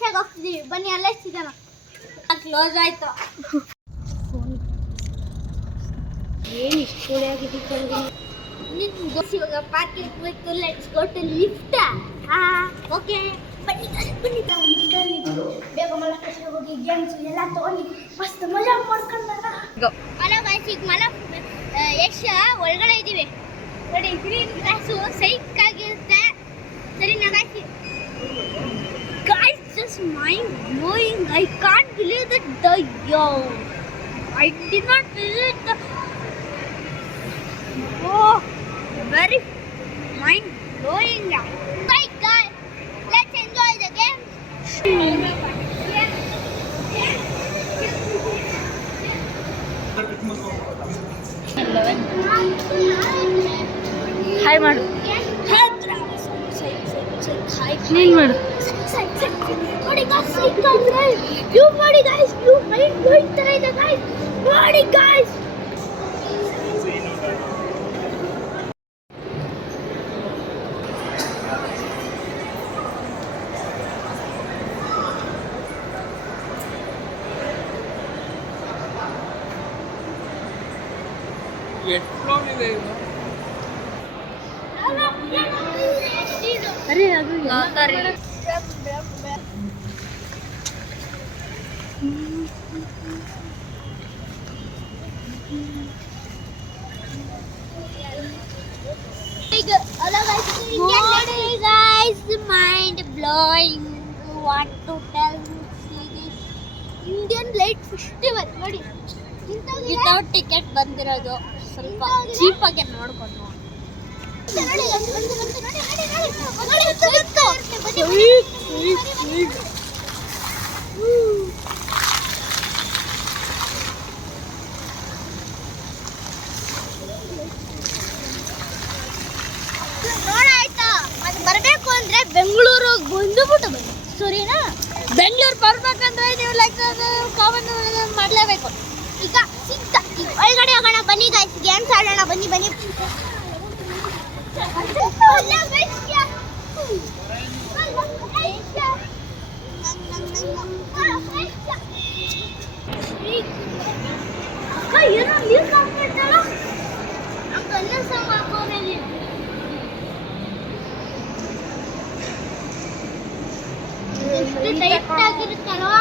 ರಮೇಶಾಗ ಹೋಗ್ತಿದೀವಿ ಬನ್ನಿ ಅಲ್ಲೇ ಸಿಗೋಣ ಕ್ಲೋಸ್ ಆಯ್ತು ಏನು ಇಷ್ಟು ಆಗಿದ್ದೀವಿ ನಿನ್ನ ಇವಾಗ ಪಾರ್ಕಿಂಗ್ ಹೋಯ್ತು let's go to lift okay ಬನ್ನಿ ಬನ್ನಿ ಬೇಗ ಮಲ ಸ್ಟೇಷನ್ ಹೋಗಿ ಗೇಮ್ಸ್ ಎಲ್ಲ ತಗೊಂಡು ಮಸ್ತ್ ಮಜಾ ಮಾಡ್ಕೊಂಡಾಗ ಮಲ ಗಾಯ್ಸಿಗೆ ಮಲ ಯಶ್ ಒಳಗಡೆ ಇದ್ದೀವಿ ನೋಡಿ ಗ್ರೀನ್ ಗ್ರಾಸು ಸೈಕ್ ಆಗಿರುತ್ತೆ ಸರಿ ಗಾಯ್ಸಿ guys just mind blowing I can't believe that the yo I did not believe the oh very mind blowing right guys let's enjoy the game hi ಮಾಡು ನೀನು ಮಾಡು ನೋಡಿ ಗಾಯ್ಸ್ ಸಿಕ್ಕಂದ್ರೆ ಯು ನೋಡಿ ಗಾಯ್ಸ್ ಯು ಮೈಂಡ್ ಬ್ಲೋಯಿಂಗ್ ತರ ಇದೆ guys ನೋಡಿ guys ಅರೆ ಅದು ಯಾವ್ದಾರೆ guys mind blowing want to tell see this Indian light festival ನೋಡಿ ವಿತೌಟ್ ಟಿಕೆಟ್ ಬಂದಿರೋದು ಸ್ವಲ್ಪ ಚೀಪ್ ಆಗಿ ನೋಡ್ಕೊಂಡು ನೋಡಾಯ್ತಾ ಮತ್ತೆ ಬರಬೇಕು ಅಂದ್ರೆ ಬೆಂಗಳೂರಿಗೆ ಬಂದುಬಿಟ್ಟು ಬನ್ನಿ ಸರಿನಾ ಬೆಂಗಳೂರು ಬರ್ಬೇಕಂದ್ರೆ ನೀವು ಲೈಕ್ ಕಾಮನ್ ಮಾಡಲೇಬೇಕು ಈಗ ಸಿಗ್ತ ಒಳಗಡೆ ಹೋಗೋಣ ಬನ್ನಿ ಗಾಯ್ಸ್ ಗೇಮ್ಸ್ ಆಡೋಣ ಬನ್ನಿ ಬನ್ನಿ ಅಕ್ಕ ಏನೋ ನೀರು ಕಾಣ್ತೈತಲ್ಲ ನಮ್ಗೆ ಅನ್ನ ಸಾಂಬ ಹಾಕೋಮೇಲೆ ಎಷ್ಟು ಟೈಟ್ ಆಗಿರುತ್ತಲ್ವಾ